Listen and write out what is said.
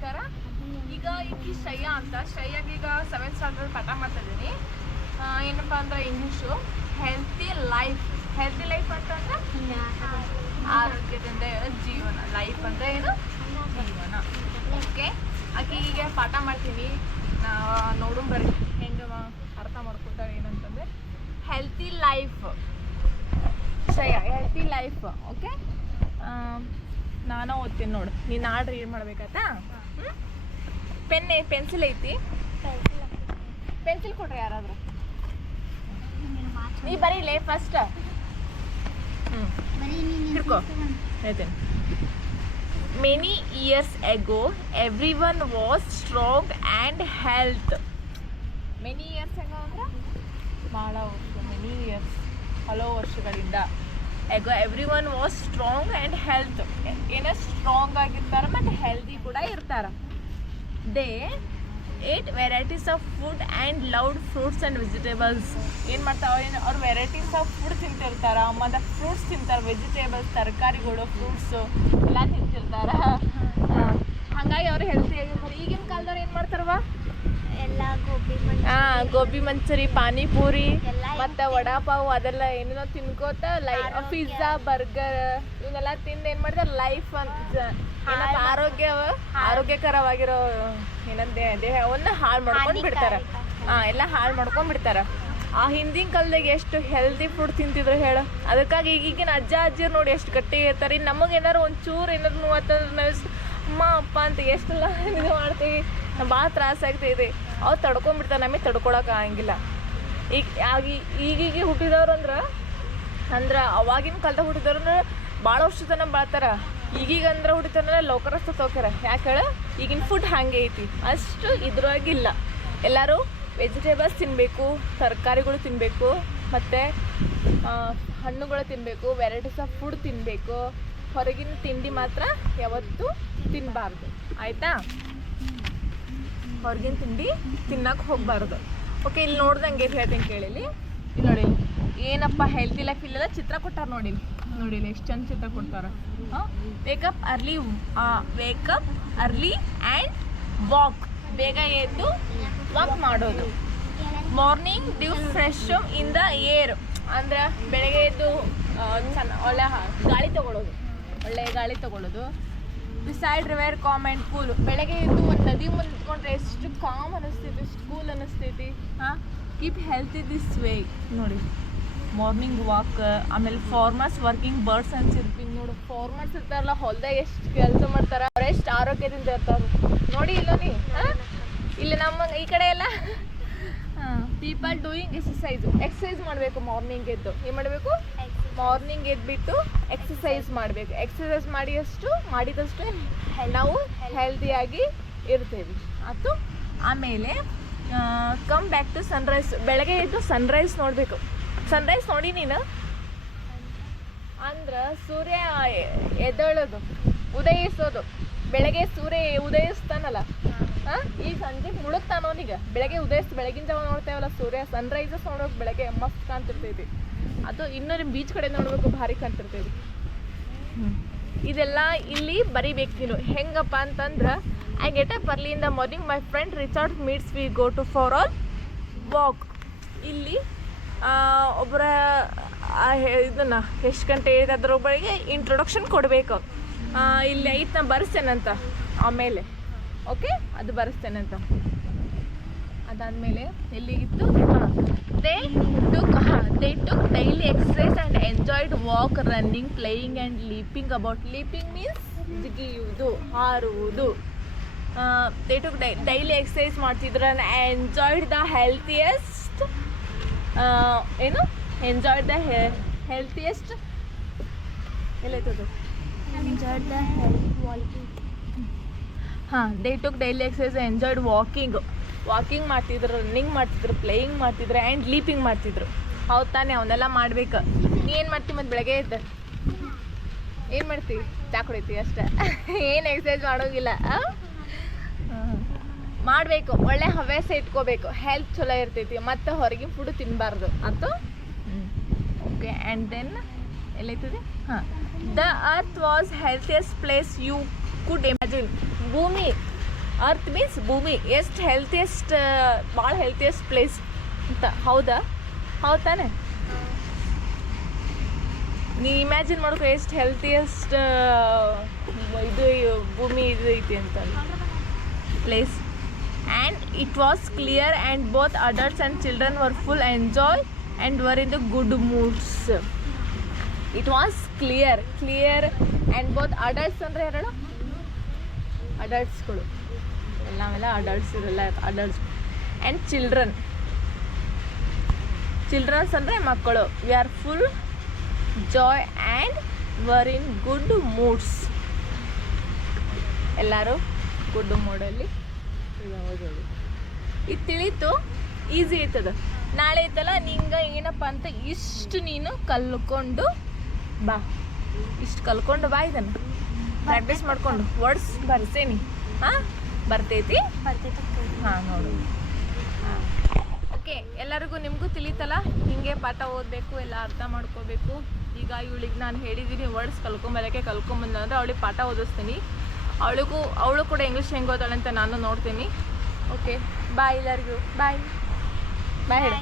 ನಮಸ್ಕಾರ. ಈಗ ಇಲ್ಲಿ ಶಯ್ಯ ಅಂತ. ಶ್ರೇಯಾಗ ಈಗ ಸೆವೆಂತ್ ಸ್ಟ್ಯಾಂಡರ್ಡ್ ಪಾಠ ಮಾಡ್ತಾ ಇದ್ದೀನಿ ಏನಪ್ಪ ಅಂದ್ರೆ English healthy life healthy life ಅಂತಂದ್ರೆ ಆರೋಗ್ಯದಿಂದ ಜೀವನ. ಲೈಫ್ ಅಂದ್ರೆ ಏನು? ಜೀವನ. ಓಕೆ ಈಗ ಪಾಠ ಮಾಡ್ತೀನಿ. ನೋಡು ಬರ್ರಿ ಹೆಂಗೆ ಅರ್ಥ ಮಾಡ್ಕೊತಾರೆ ಏನಂತಂದ್ರೆ ಹೆಲ್ತಿ ಲೈಫ್ ಶಯ ಹೆಲ್ತಿ ಲೈಫ್ ಓಕೆ ನಾನು ಓದ್ತೀನಿ ನೋಡು. ನೀನು ಆರ್ಡ್ರ್ ರೀಡ್ ಮಾಡ್ಬೇಕಾಯ್ತಾ? ಪೆನ್ ಪೆನ್ಸಿಲ್ ಐತಿ? ಪೆನ್ಸಿಲ್ ಕೊಡ್ರಿ ಯಾರಾದರೂ? ನೀ ಬರೀಲೇ ಫಸ್ಟ್ ಹ್ಞೂ many years ago every one was strong and health many years ಹೆಂಗ ಅಂದ್ರೆ? ಭಾಳ ವರ್ಷ ಮೆನಿ ಇಯರ್ಸ್ ಹಲವು ವರ್ಷಗಳಿಂದ. Ago every one was strong and health ಏನೇ ಸ್ಟ್ರಾಂಗ್ ಆಗಿರ್ತಾರೆ ಮತ್ತು ಹೆಲ್ದಿ ಕೂಡ ಇರ್ತಾರೆ. They eat varieties of food and loud fruits and vegetables ಏನು ಮಾಡ್ತಾವೆ? ಏನು ಅವ್ರು ವೆರೈಟೀಸ್ ಆಫ್ ಫುಡ್ ತಿಂತಿರ್ತಾರೆ. ಮತ್ತು ಫ್ರೂಟ್ಸ್ ತಿಂತಾರೆ ವೆಜಿಟೇಬಲ್ಸ್ ತರಕಾರಿಗಳು ಫ್ರೂಟ್ಸು ಎಲ್ಲ ತಿಂತಿರ್ತಾರೆ. ಹಾಗಾಗಿ ಅವ್ರು ಹೆಲ್ತಿ ಆಗಿರ್ತಾರೆ. ಈಗಿನ ಕಾಲದವ್ರು ಏನು ಮಾಡ್ತಾರವ ಹಾಂ ಗೋಬಿ ಮಂಚೂರಿ ಪಾನಿಪುರಿ ಮತ್ತೆ ವಡಾಪಾವ್ ಅದೆಲ್ಲ ಏನೇನೋ ತಿನ್ಕೋತ ಲೈ ಆರೋಗ್ಯ. ಪಿಜ್ಜಾ ಬರ್ಗರ್ ಇವನ್ನೆಲ್ಲ ತಿಂದು ಏನ್ ಮಾಡ್ತಾರೆ? ಲೈಫ್ ಅಂತ ಆರೋಗ್ಯ ಆರೋಗ್ಯಕರವಾಗಿರೋ ಏನಂದೆ ದೇಹವನ್ನ ಹಾಳು ಮಾಡ್ಕೊಂಡು ಬಿಡ್ತಾರೆ. ಹಾ ಎಲ್ಲ ಹಾಳು ಮಾಡ್ಕೊಂಡ್ ಬಿಡ್ತಾರೆ. ಆ ಹಿಂದಿನ ಕಾಲದಾಗ ಎಷ್ಟು ಹೆಲ್ದಿ ಫುಡ್ ತಿಂತಿದ್ರು ಹೇಳು. ಅದಕ್ಕಾಗಿ ಈಗಿನ ಅಜ್ಜ ಅಜ್ಜಿರು ನೋಡಿ ಎಷ್ಟು ಗಟ್ಟಿ ಇರ್ತಾರೆ. ನಮಗೆ ಏನಾರು ಒಂಚೂರು ಏನಾರು ನಾವು ಅಮ್ಮ ಅಪ್ಪ ಅಂತ ಎಷ್ಟೆಲ್ಲ ಇದು ಮಾಡ್ತೀವಿ. ಭಾಳ ತ್ರಾಸ ಆಗ್ತೈತಿ ಅವ್ರು ತಡ್ಕೊಂಡ್ಬಿಡ್ತಾರೆ, ನಮಗೆ ತಡ್ಕೊಳಕ್ಕೆ ಆಗಂಗಿಲ್ಲ. ಈಗ ಈಗೀಗ ಹುಟ್ಟಿದವ್ರು ಅಂದ್ರೆ ಅಂದ್ರೆ ಅವಾಗಿನ ಕಾಲದಾಗ ಹುಟ್ಟಿದವ್ರು ಭಾಳ ವರ್ಷ ತನಕ ಬಾಳ್ತಾರ. ಈಗೀಗ ಅಂದ್ರೆ ಹುಟ್ಟಿತಾರ ಲೋಕರಸ್ತ ತೋಕಾರ ಯಾಕೆ ಹೇಳ? ಈಗಿನ ಫುಡ್ ಹಾಗೆ ಐತಿ. ಅಷ್ಟು ಇದ್ರಾಗಿಲ್ಲ. ಎಲ್ಲರೂ ವೆಜಿಟೇಬಲ್ಸ್ ತಿನ್ನಬೇಕು ತರಕಾರಿಗಳು ತಿನ್ನಬೇಕು ಮತ್ತು ಹಣ್ಣುಗಳು ತಿನ್ನಬೇಕು ವೆರೈಟೀಸ್ ಆಫ್ ಫುಡ್ ತಿನ್ನಬೇಕು ಹೊರಗಿನ ತಿಂಡಿ ಮಾತ್ರ ಯಾವತ್ತೂ ತಿನ್ನಬಾರ್ದು ಆಯಿತಾ? ಹೊರಗಿನ ತಿಂಡಿ ತಿನ್ನಕ್ಕೆ ಹೋಗಬಾರ್ದು. ಓಕೆ ಇಲ್ಲಿ ನೋಡ್ದಂಗೆ ಹೇಳ್ತೀನಿ ಕೇಳಿಲಿ ಇಲ್ಲಿ. ನೋಡಿ. ಏನಪ್ಪ ಹೆಲ್ತಿ ಲೈಫ್ ಇಲ್ಲೆಲ್ಲ ಚಿತ್ರ ಕೊಟ್ಟಾರ ನೋಡಿ. ನೋಡಿ ಎಷ್ಟು ಚಂದ ಚಿತ್ರ ಕೊಡ್ತಾರ. Wake up early wake up early and walk ಬೇಗ ಎದ್ದು ವಾಕ್ ಮಾಡೋದು. Morning dew fresh in the air ಅಂದ್ರೆ ಬೆಳಗ್ಗೆ ಎದ್ದು ಒಳ್ಳೆ ಗಾಳಿ ತಗೊಳ್ಳೋದು ಒಳ್ಳೆ ಗಾಳಿ ತಗೊಳ್ಳೋದು ಬಿಸೈಡ್ ರಿವೇರ್ ಕಾಮೆಂಟ್ ಕೂಲ್ ಬೆಳಗ್ಗೆ ಎದ್ದು ಒಂದು ನದಿ ಮುಂದೆ ಎಷ್ಟು ಕಾಮ್ ಅನಿಸ್ತೈತಿ ಎಷ್ಟು ಕೂಲ್ ಅನಿಸ್ತೈತಿ. ಹಾಂ? ಕೀಪ್ ಹೆಲ್ತಿ ದಿಸ್ ವೇ ನೋಡಿ ಮಾರ್ನಿಂಗ್ ವಾಕ್ ಆಮೇಲೆ ಫಾರ್ಮರ್ಸ್ ವರ್ಕಿಂಗ್ ಬರ್ಡ್ಸ್ ಅನ್ಸಿರ್ತೀನಿ ನೋಡು. ಫಾರ್ಮರ್ಸ್ ಇರ್ತಾರಲ್ಲ, ಹೊಲ್ದಾಗ ಎಷ್ಟು ಕೆಲಸ ಮಾಡ್ತಾರೆ, ಅವ್ರು ಎಷ್ಟು ಆರೋಗ್ಯದಿಂದ ಇರ್ತಾರೆ. ನೋಡಿ ಇಲ್ಲ ನೀ ಇಲ್ಲಿ ನಮ್ಮ ಈ ಕಡೆ ಎಲ್ಲ. ಪೀಪಲ್ ಡೂಯಿಂಗ್ ಎಕ್ಸಸೈಸ್ ಎಕ್ಸಸೈಸ್ ಮಾಡಬೇಕು ಮಾರ್ನಿಂಗ್ ಎದ್ದು. ಏನು ಮಾಡಬೇಕು? ಮಾರ್ನಿಂಗ್ ಎದ್ಬಿಟ್ಟು ಎಕ್ಸಸೈಸ್ ಮಾಡಬೇಕು. ಎಕ್ಸಸೈಸ್ ಮಾಡಿದಷ್ಟು ಮಾಡಿದಷ್ಟು ನಾವು ಹೆಲ್ದಿಯಾಗಿ ಇರ್ತೇವೆ. ಆಯ್ತು? ಆಮೇಲೆ ಕಮ್ ಬ್ಯಾಕ್ ಟು ಸನ್ರೈಸ್ ಬೆಳಗ್ಗೆ ಎದ್ದು ಸನ್ರೈಸ್ ನೋಡಬೇಕು. ಸನ್ರೈಸ್ ನೋಡಿ ನೀನು. ಅಂದ್ರೆ ಸೂರ್ಯ ಎದ್ದೇಳೋದು ಉದಯಿಸೋದು. ಬೆಳಗ್ಗೆ ಸೂರ್ಯ ಉದಯಿಸ್ತಾನಲ್ಲ? ಹಾಂ? ಈ ಸಂಜೆ ಮುಳುಗ್ತಾನ ಅವನಿಗೆ? ಬೆಳಗ್ಗೆ ಉದಯಿಸ್ ಬೆಳಗಿನ ಜಾವ ನೋಡ್ತೇವಲ್ಲ ಸೂರ್ಯ ಸನ್ರೈಸಸ್ ನೋಡೋಕೆ ಬೆಳಗ್ಗೆ ಮಸ್ತ್ ಕಾಣ್ತಿರ್ತೈತಿ. ಅದು ಇನ್ನೂ ನಿಮ್ಮ ಬೀಚ್ ಕಡೆ ನೋಡಬೇಕು ಭಾರಿ ಕಾಣ್ತಿರ್ತೈತಿ. ಇದೆಲ್ಲ ಇಲ್ಲಿ ಬರಿಬೇಕು ನೀನು. ಹೆಂಗಪ್ಪ ಅಂತಂದ್ರೆ I get up early in the morning my friend Richard meets we go to for all walk ಇಲ್ಲಿ ಒಬ್ಬರ ಇದನ್ನ ಎಷ್ಟು ಗಂಟೆ ಅದ್ರ ಒಬ್ಬರಿಗೆ ಇಂಟ್ರೊಡಕ್ಷನ್ ಕೊಡಬೇಕು. ಇಲ್ಲಿ ಐತ್ ನಾ ಬರೆಸ್ತೇನಂತ, ಆಮೇಲೆ. ಓಕೆ ಅದು ಬರೆಸ್ತೇನಂತ. ಅದಾದಮೇಲೆ, ಎಲ್ಲಿಗಿತ್ತು? They took they took daily exercise and enjoyed walk running playing and leaping about leaping means ಜಿಗಿಯುವುದು, ಹಾರುವುದು. ದೇ ಟುಕ್ ಡೈಲಿ ಎಕ್ಸಸೈಸ್ ಮಾಡ್ತಿದ್ರು ಆ್ಯಂಡ್ ಎಂಜಾಯ್ಡ್ ದ ಹೆಲ್ತಿಯೆಸ್ಟ್ ಏನು? ಎಂಜಾಯ್ಡ್ ದ ಹೆಲ್ತಿಯೆಸ್ಟ್ ಎಲ್ಲೈತದು? ಹಾಂ they took daily exercise enjoyed walking walking ಮಾಡ್ತಿದ್ರು running ಮಾಡ್ತಿದ್ರು playing ಮಾಡ್ತಿದ್ರು and leaping ಮಾಡ್ತಿದ್ರು. ಹೌದು ತಾನೇ ಅವನ್ನೆಲ್ಲ ಮಾಡ್ಬೇಕು. ನೀ ಏನು ಮಾಡ್ತಿ ಮತ್ತು ಬೆಳಗ್ಗೆ ಎದ್ದು? ಏನು ಮಾಡ್ತೀವಿ ಚಾ ಕುಡಿತೀವಿ ಅಷ್ಟೇ. ಏನು ಎಕ್ಸಸೈಸ್ ಮಾಡೋಂಗಿಲ್ಲ ಮಾಡಬೇಕು, ಒಳ್ಳೆ ಹವ್ಯಾಸ ಇಟ್ಕೋಬೇಕು ಹೆಲ್ತ್ ಚಲೋ ಇರ್ತೈತಿ, ಮತ್ತು ಹೊರಗಿನ ಫುಡ್ ತಿನ್ನಬಾರ್ದು ಅಂತ ಓಕೆ ಆ್ಯಂಡ್ ದೆನ್ ಎಲ್ಲೈತದೆ? ಹಾಂ. The earth was healthiest place you could imagine ಭೂಮಿ ಅರ್ತ್ ಮೀನ್ಸ್ ಭೂಮಿ, ಎಷ್ಟು ಹೆಲ್ತಿಯೆಸ್ಟ್ ಭಾಳ ಹೆಲ್ತಿಯೆಸ್ಟ್ ಪ್ಲೇಸ್ ಅಂತ. ಹೌದಾ? ಹೌದು ನೀ ಇಮ್ಯಾಜಿನ್ ಮಾಡ್ಕೊ, ಎಷ್ಟು ಹೆಲ್ತಿಯೆಸ್ಟ್ ಇದು, ಭೂಮಿ ಇದು ಐತಿ ಅಂತ. Place and it was clear and both adults and children were full enjoy and were in the good moods it was clear clear and both adults ಅಂದರೆ ಯಾರು ಅಡಲ್ಟ್ಸ್ಗಳು ಎಲ್ಲವೆಲ್ಲ ಅಡಲ್ಟ್ಸ್ ಇರಲ್ಲ ಅಡಲ್ಟ್ಸ್ ಆ್ಯಂಡ್ ಚಿಲ್ಡ್ರನ್ ಚಿಲ್ಡ್ರನ್ಸ್ ಅಂದರೆ ಮಕ್ಕಳು. We are full joy and were in good moods ಎಲ್ಲರೂ good ಮೂಡಲ್ಲಿ ಇದು ತಿಳಿತು ಈಸಿ ಐತದ ನಾಳೆ ಐತಲ್ಲ, ನಿಂಗೆ ಏನಪ್ಪ ಅಂತ ಇಷ್ಟು ನೀನು ಕಲ್ಕೊಂಡು ಬಾ. ಇಷ್ಟು ಕಲ್ಕೊಂಡು ಬಾ ಇದನ್ನು. ಪ್ರಾಕ್ಟೀಸ್ ಮಾಡ್ಕೊಂಡು. ವರ್ಡ್ಸ್ ಬರ್ಸೇನಿ. ಹಾಂ? ಬರ್ತೈತಿ? ಹಾಂ, ನೋಡು. ಓಕೆ ಎಲ್ಲರಿಗೂ ನಿಮಗೂ ತಿಳಿತಲ್ಲ, ಹಿಂಗೆ ಪಾಠ ಓದಬೇಕು, ಎಲ್ಲ ಅರ್ಥ ಮಾಡ್ಕೋಬೇಕು. ಈಗ ಇವಳಿಗೆ ನಾನು ಹೇಳಿದ್ದೀನಿ ವರ್ಡ್ಸ್ ಕಲ್ಕೊಂಬರೋಕ್ಕೆ ಕಲ್ಕೊಂಬಂದ ಅಂದರೆ ಅವಳಿಗೆ ಪಾಠ ಓದಿಸ್ತೀನಿ. ಅವಳಿಗೂ ಅವಳು ಕೂಡ ಇಂಗ್ಲೀಷ್ ಹೆಂಗೆ ಓದಾಳೆ ಅಂತ ನಾನು ನೋಡ್ತೀನಿ. ಓಕೆ ಬಾಯ್ ಎಲ್ಲರಿಗೂ. ಬಾಯ್ ಬಾಯ್ ಹೇಳಿ.